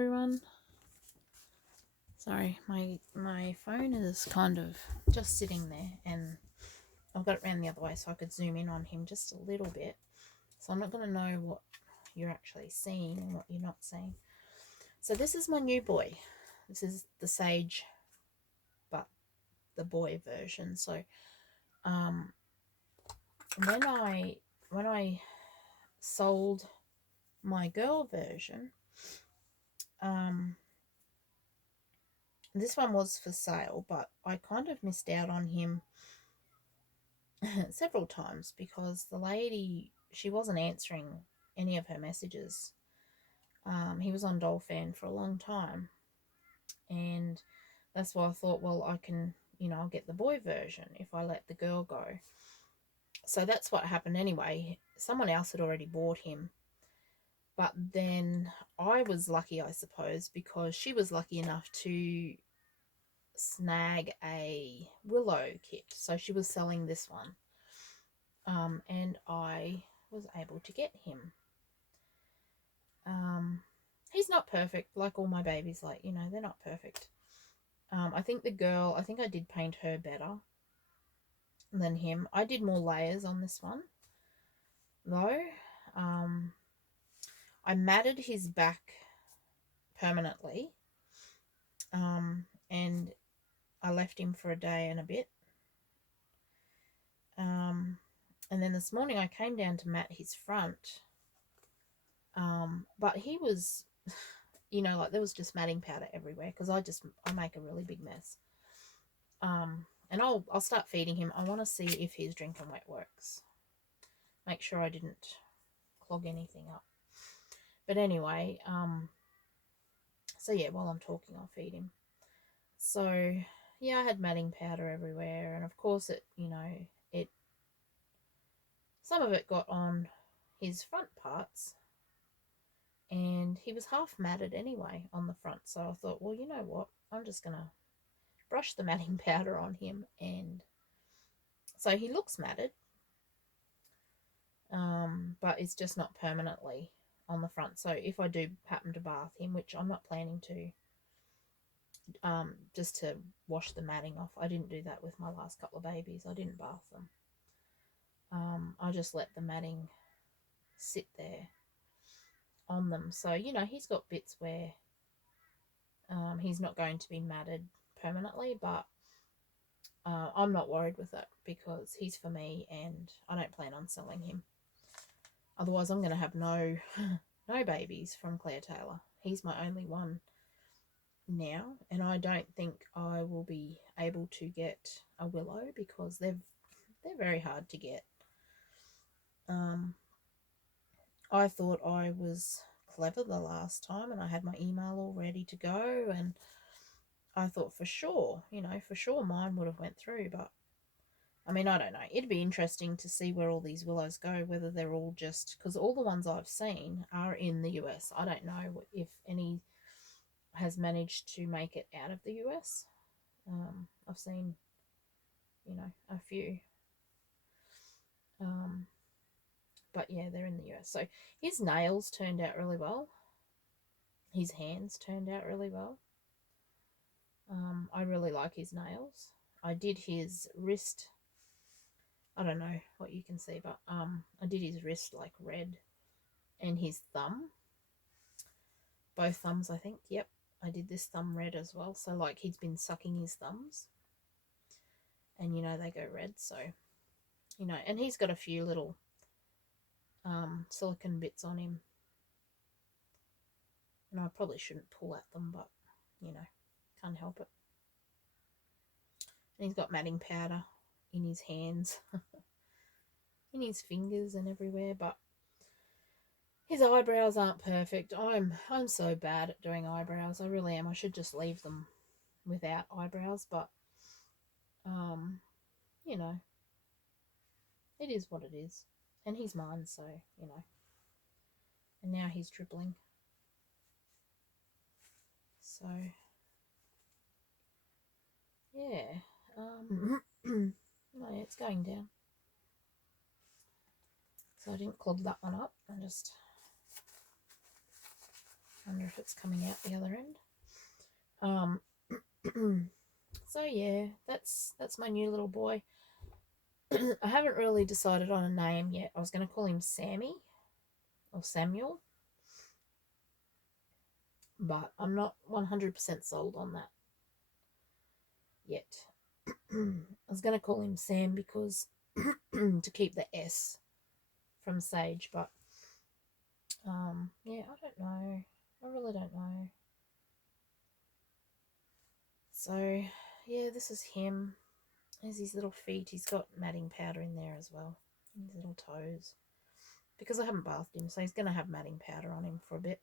everyone. Sorry, my phone is kind of just sitting there, and I've got it around the other way so I could zoom in on him just a little bit. So I'm not going to know what you're actually seeing and what you're not seeing. So this is my new boy. This is the Sage, but the boy version. So when I sold my girl version, this one was for sale, but I kind of missed out on him several times because the lady, she wasn't answering any of her messages. He was on Dolphin for a long time, and that's why I thought, well, I can, I'll get the boy version if I let the girl go. So that's what happened anyway. Someone else had already bought him, but then I was lucky, I suppose, because she was lucky enough to snag a Willow kit. So she was selling this one. And I was able to get him. He's not perfect, like all my babies, they're not perfect. I think I did paint her better than him. I did more layers on this one, though. I matted his back permanently, and I left him for a day and a bit. And then this morning I came down to mat his front, but he was, there was just matting powder everywhere because I make a really big mess. And I'll start feeding him. I want to see if his drinking wet works. Make sure I didn't clog anything up. But anyway, so yeah, while I'm talking, I'll feed him. So yeah, I had matting powder everywhere, and of course it some of it got on his front parts, and he was half matted anyway on the front. So I thought, well, you know what? I'm just gonna brush the matting powder on him, and so he looks matted, but it's just not permanently on the front. So if I do happen to bath him, which I'm not planning to, just to wash the matting off. I didn't do that with my last couple of babies. I didn't bath them. I just let the matting sit there on them. So, he's got bits where he's not going to be matted permanently, but I'm not worried with it because he's for me and I don't plan on selling him. Otherwise, I'm going to have no babies from Claire Taylor. He's my only one now, and I don't think I will be able to get a Willow because they're very hard to get. I thought I was clever the last time, and I had my email all ready to go, and I thought for sure mine would have went through. But I mean, I don't know. It'd be interesting to see where all these Willows go, whether they're all just, because all the ones I've seen are in the US. I don't know if any has managed to make it out of the US. I've seen, a few. But yeah, they're in the US. So his nails turned out really well. His hands turned out really well. I really like his nails. I did his wrist. I don't know what you can see, but I did his wrist like red, and his thumb. Both thumbs, I think. Yep, I did this thumb red as well. So like he's been sucking his thumbs, and they go red. So and he's got a few little silicone bits on him, and I probably shouldn't pull at them, but can't help it. And he's got matting powder in his hands, in his fingers and everywhere, but his eyebrows aren't perfect. I'm so bad at doing eyebrows. I really am. I should just leave them without eyebrows, but it is what it is. And he's mine, so, And now he's dribbling. So yeah. No, it's going down. So I didn't clog that one up. Wonder if it's coming out the other end. So yeah, that's my new little boy. I haven't really decided on a name yet. I was going to call him Sammy or Samuel, but I'm not 100% sold on that yet. I was going to call him Sam because to keep the S from Sage, but yeah, I don't know. I really don't know. So yeah, this is him. There's his little feet. He's got matting powder in there as well. And his little toes. Because I haven't bathed him, so he's going to have matting powder on him for a bit.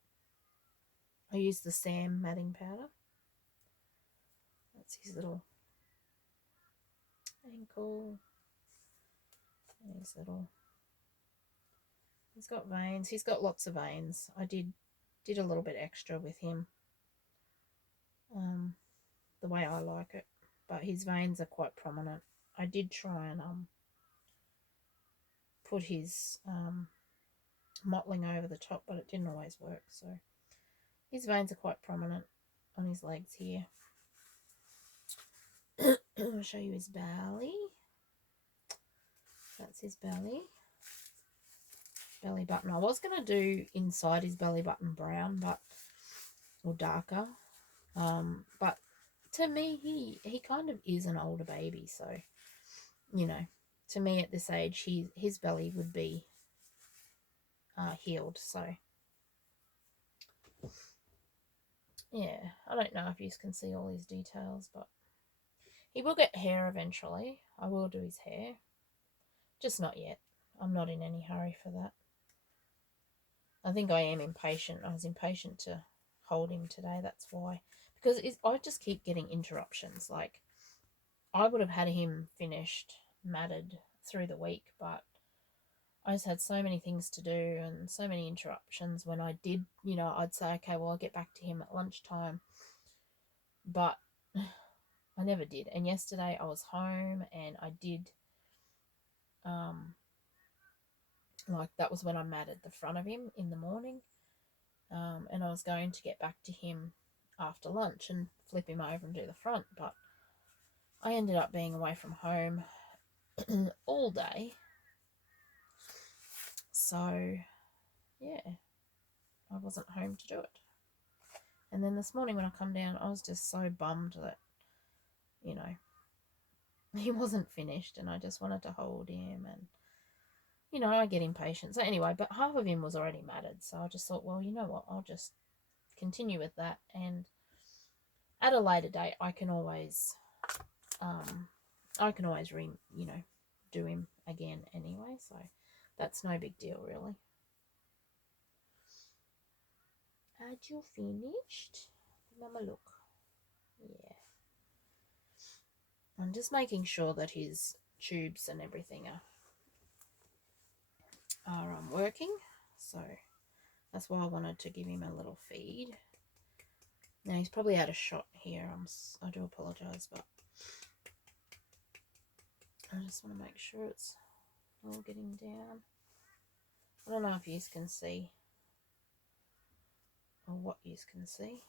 I used the Sam matting powder. That's his little ankle. And his little... He's got veins. He's got lots of veins. I did a little bit extra with him. The way I like it. But his veins are quite prominent. I did try and put his mottling over the top, but it didn't always work. So his veins are quite prominent on his legs here. I'll show you his belly. That's his belly. Belly button. I was going to do inside his belly button brown, or darker. But to me, he kind of is an older baby. So, you know, to me at this age, his belly would be healed. So, yeah, I don't know if you can see all his details, but he will get hair eventually. I will do his hair. Just not yet. I'm not in any hurry for that. I think I am impatient. I was impatient to hold him today. That's why. Because I just keep getting interruptions. Like, I would have had him finished, matted through the week, but I just had so many things to do and so many interruptions. When I did, I'd say, okay, well, I'll get back to him at lunchtime. But I never did. And yesterday I was home and I did, like, that was when I matted the front of him in the morning. And I was going to get back to him after lunch and flip him over and do the front, but I ended up being away from home all day. So, yeah, I wasn't home to do it. And then this morning when I come down, I was just so bummed that, he wasn't finished and I just wanted to hold him and, I get impatient. So anyway, but half of him was already matted. So I just thought, well, you know what, I'll just continue with that. And at a later date, I can always do him again anyway. So that's no big deal, really. Had you finished? Have a look. Yeah. I'm just making sure that his tubes and everything are working. So that's why I wanted to give him a little feed. Now he's probably out of shot here. I do apologise, but I just want to make sure it's all getting down. I don't know if you can see or what you can see.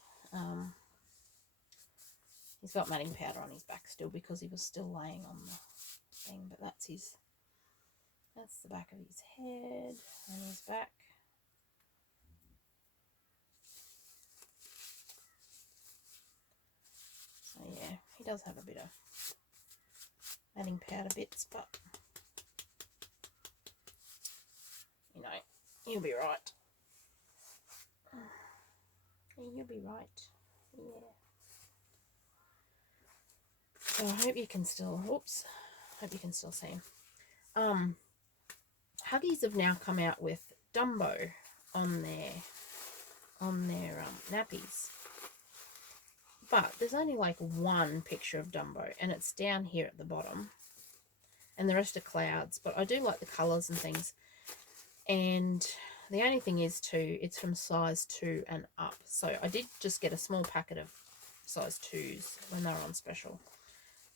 He's got matting powder on his back still because he was still laying on the thing, but that's the back of his head and his back. So yeah, he does have a bit of matting powder bits, but he'll be right. You'll be right. Yeah. So I hope you can still. Hope you can still see him. Huggies have now come out with Dumbo on their nappies, but there's only like one picture of Dumbo, and it's down here at the bottom, and the rest are clouds. But I do like the colours and things, and the only thing is it's from size 2 and up. So I did just get a small packet of size 2s when they were on special,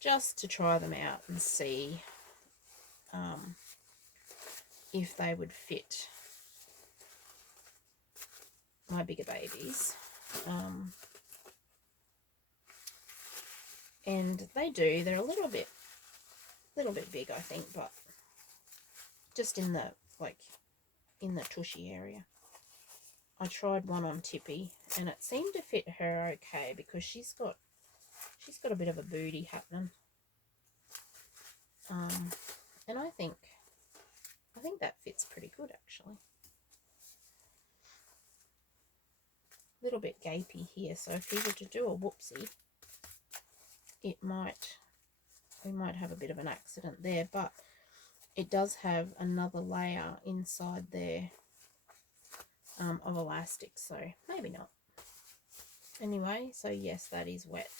just to try them out and see if they would fit my bigger babies. And they're a little bit big, I think, but just in the, like, in the tushy area. I tried one on Tippy, and it seemed to fit her okay because she's got a bit of a booty happening. And I think that fits pretty good, actually. A little bit gapey here, so if he were to do a whoopsie, we might have a bit of an accident there, but it does have another layer inside there of elastic, so maybe not. Anyway, so yes, that is wet.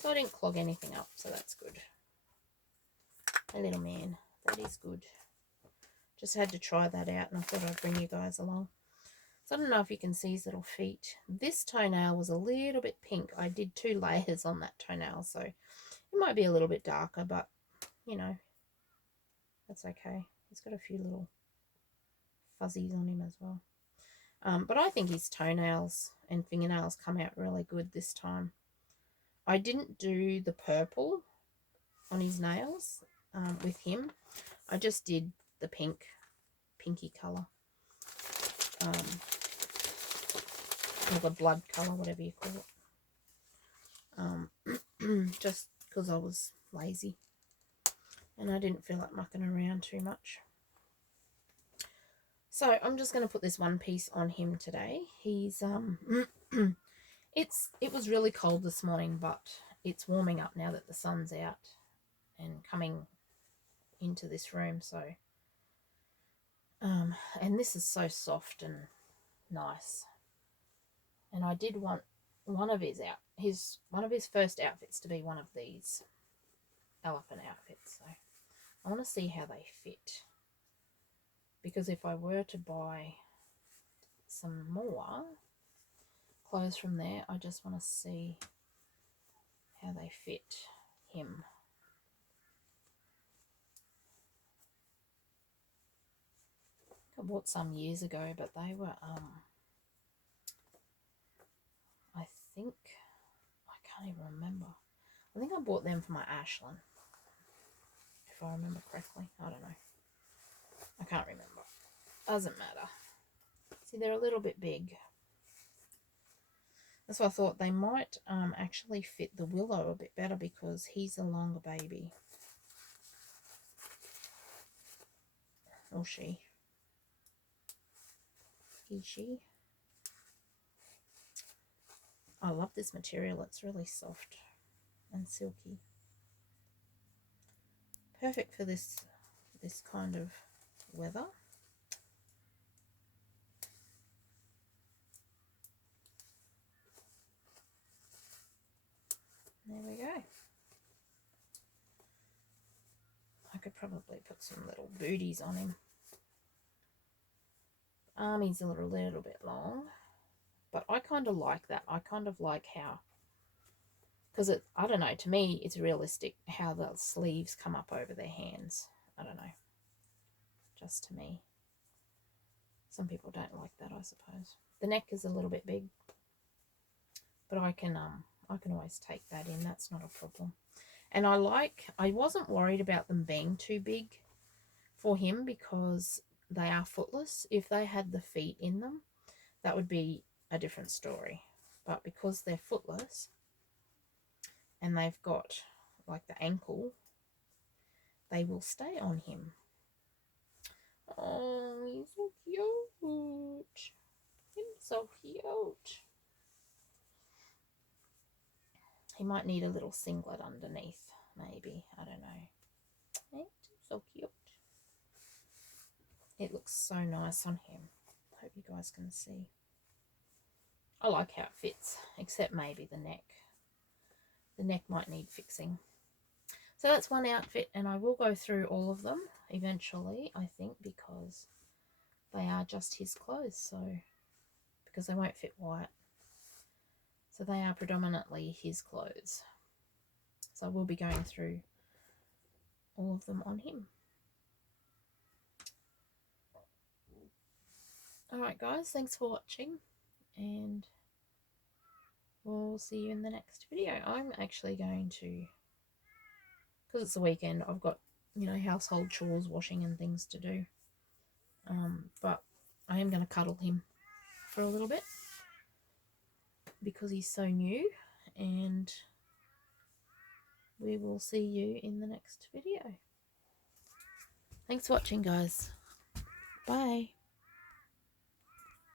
So I didn't clog anything up, so that's good. A little man, that is good. Just had to try that out, and I thought I'd bring you guys along. So I don't know if you can see his little feet. This toenail was a little bit pink. I did 2 layers on that toenail, so it might be a little bit darker, but, you know, that's okay. He's got a few little fuzzies on him as well. But I think his toenails and fingernails come out really good this time. I didn't do the purple on his nails with him. I just did the pinky colour. Or the blood colour, whatever you call it. Just because I was lazy. And I didn't feel like mucking around too much. So I'm just going to put this one piece on him today. He's it was really cold this morning, but it's warming up now that the sun's out and coming into this room. So and this is so soft and nice. And I did want one of his first outfits to be one of these elephant outfits. So I want to see how they fit. Because if I were to buy some more clothes from there, I just want to see how they fit him. I bought some years ago, but they were I can't even remember. I think I bought them for my Ashlyn, if I remember correctly. I don't know. I can't remember. Doesn't matter. See, they're a little bit big. That's why I thought they might actually fit the Willow a bit better because he's a longer baby. Or she. He, she. I love this material. It's really soft and silky. Perfect for this kind of weather. There we go. I could probably put some little booties on him. Army's a little bit long, but I kind of like that. I kind of like how, because I don't know, to me it's realistic how the sleeves come up over their hands. I don't know, just to me. Some people don't like that, I suppose. The neck is a little bit big, but I can always take that in. That's not a problem. And I wasn't worried about them being too big for him because they are footless. If they had the feet in them, that would be a different story. But because they're footless and they've got like the ankle, they will stay on him. Oh, he's so cute. He's so cute. He might need a little singlet underneath, maybe. I don't know. It's so cute. It looks so nice on him. Hope you guys can see. I like how it fits, except maybe the neck. The neck might need fixing. So that's one outfit, and I will go through all of them eventually, I think, because they are just his clothes, so because they won't fit Wyatt. So they are predominantly his clothes. So we'll be going through all of them on him. Alright guys, thanks for watching, and we'll see you in the next video. I'm actually going to, because it's the weekend, I've got, you know, household chores, washing and things to do. But I am going to cuddle him for a little bit because he's so new, and we will see you in the next video. Thanks for watching, guys. Bye.